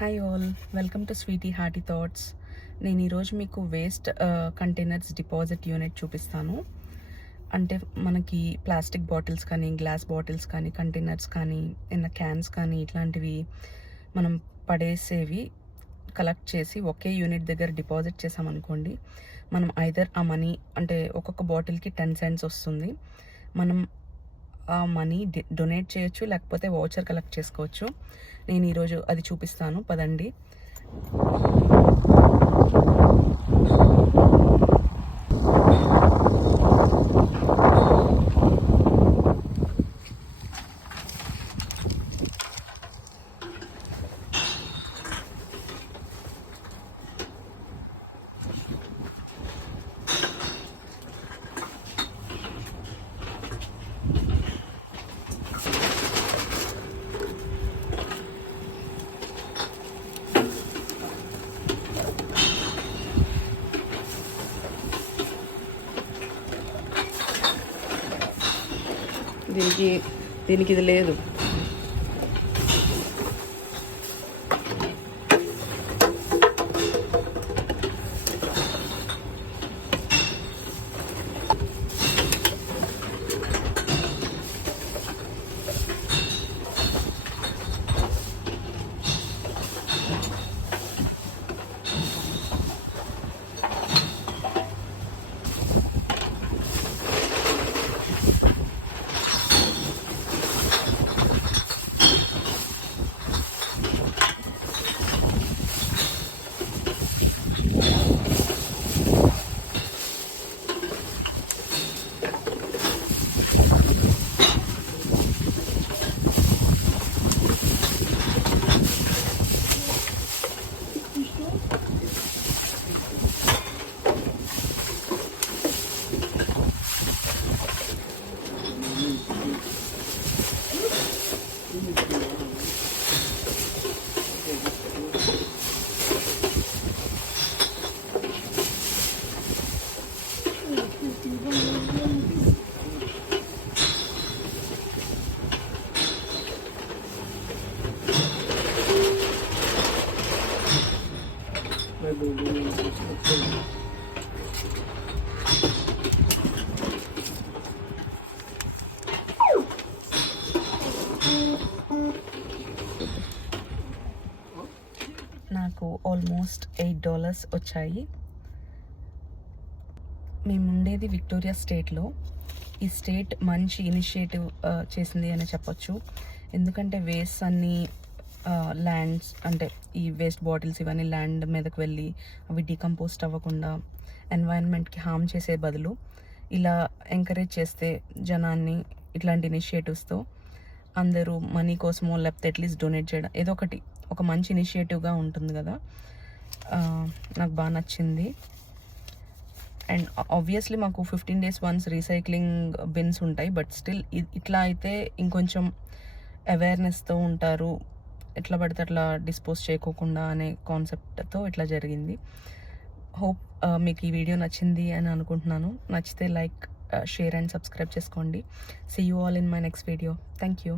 Hi all, welcome to sweety hearty thoughts. నేను ఈరోజు మీకు వేస్ట్ కంటైనర్స్ డిపాజిట్ యూనిట్ చూపిస్తాను. అంటే మనకి ప్లాస్టిక్ బాటిల్స్ కానీ, గ్లాస్ బాటిల్స్ కానీ, కంటైనర్స్ కానీ, క్యాన్స్ కానీ ఇట్లాంటివి మనం పడేసేవి కలెక్ట్ చేసి ఒకే యూనిట్ దగ్గర డిపాజిట్ చేసామనుకోండి, మనం ఐదర్ ఆ మనీ అంటే ఒక్కొక్క బాటిల్కి 10 cents వస్తుంది. మనం ఆ మనీ డొనేట్ చేయొచ్చు, లేకపోతే వౌచర్ కలెక్ట్ చేసుకోవచ్చు. నేను ఈరోజు అది చూపిస్తాను, పదండి. దీనికి ఇది లేదు. నాకు ఆల్మోస్ట్ $8 వచ్చాయి. మేము ఉండేది విక్టోరియా స్టేట్లో. ఈ స్టేట్ మంచి ఇనిషియేటివ్ చేసింది అని చెప్పొచ్చు. ఎందుకంటే వేస్ట్ అన్నీ ల్యాండ్స్ అంటే ఈ వేస్ట్ బాటిల్స్ ఇవన్నీ ల్యాండ్ మీదకి వెళ్ళి అవి డీకంపోస్ట్ అవ్వకుండా ఎన్వైరన్మెంట్కి హామ్ చేసే బదులు ఇలా ఎంకరేజ్ చేస్తే జనాన్ని ఇట్లాంటి ఇనిషియేటివ్స్తో అందరూ మనీ కోసమో లేకపోతే అట్లీస్ట్ డొనేట్ చేయడం ఏదో ఒకటి ఒక మంచి ఇనిషియేటివ్గా ఉంటుంది కదా. నాకు బాగా నచ్చింది. అండ్ ఆబ్వియస్లీ మాకు 15 days వన్స్ రీసైక్లింగ్ బిన్స్ ఉంటాయి. బట్ స్టిల్ ఇట్లా అయితే ఇంకొంచెం అవేర్నెస్తో ఉంటారు, ఎట్లా పడితే అట్లా డిస్పోజ్ చేయకోకుండా అనే కాన్సెప్ట్తో ఇట్లా జరిగింది. హోప్ మీకు ఈ వీడియో నచ్చింది అని అనుకుంటున్నాను. నచ్చితే లైక్, షేర్ అండ్ సబ్స్క్రైబ్ చేసుకోండి. See you all in my next video. Thank you.